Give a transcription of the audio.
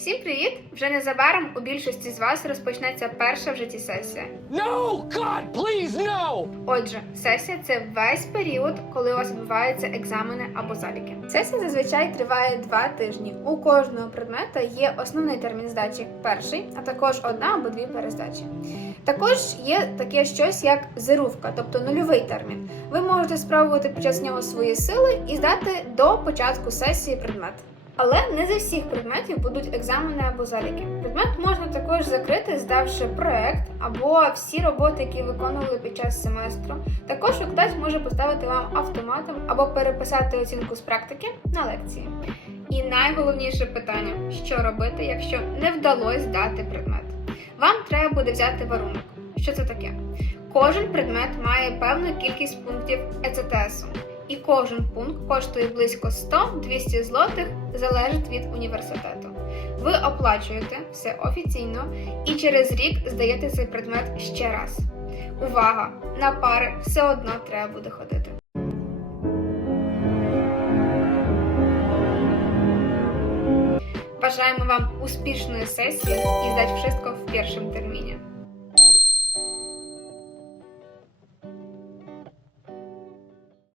Всім привіт! Вже незабаром у більшості з вас розпочнеться перша в житті сесія. No! God, please, no! Отже, сесія це весь період, коли у вас відбуваються екзамени або заліки. Сесія зазвичай триває два тижні. У кожного предмета є основний термін здачі перший, а також одна або дві перездачі. Також є таке щось як зерувка, тобто нульовий термін. Ви можете спробувати під час нього свої сили і здати до початку сесії предмет. Але не за всіх предметів будуть екзамени або заліки. Предмет можна також закрити, здавши проект або всі роботи, які виконували під час семестру. Також викладач може поставити вам автоматом або переписати оцінку з практики на лекції. І найголовніше питання: що робити, якщо не вдалося здати предмет? Вам треба буде взяти варунок. Що це таке? Кожен предмет має певну кількість пунктів ЕЦТСу. І кожен пункт коштує близько 100-200 злотих, залежить від університету. Ви оплачуєте все офіційно і через рік здаєте цей предмет ще раз. Увага! На пари все одно треба буде ходити. Бажаємо вам успішної сесії і здати wszystko в першому терміні.